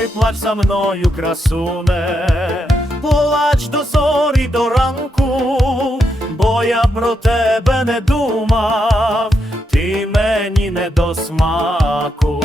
ой, плач за мною, красуне, плач до зорі до ранку, бо я про тебе не думав, ти мені не до смаку.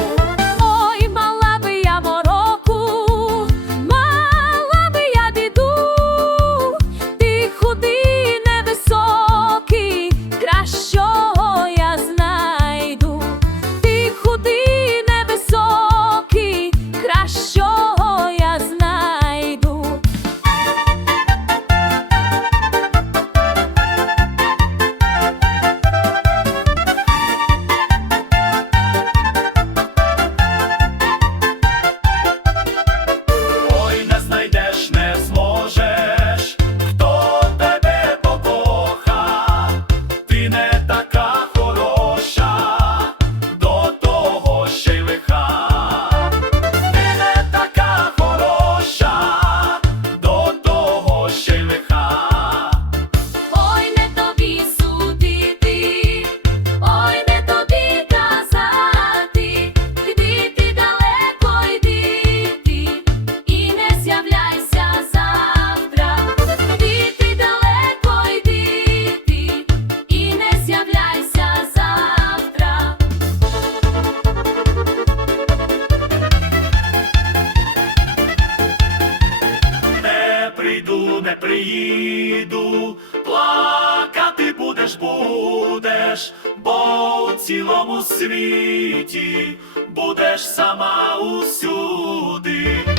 прийду, не приїду, плакати будеш, будеш, бо у цілому світі будеш сама усюди.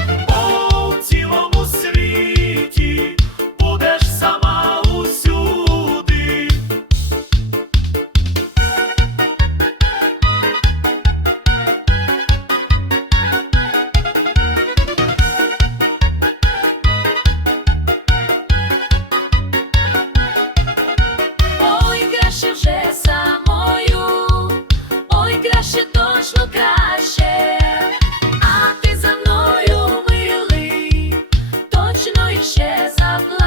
is a blood.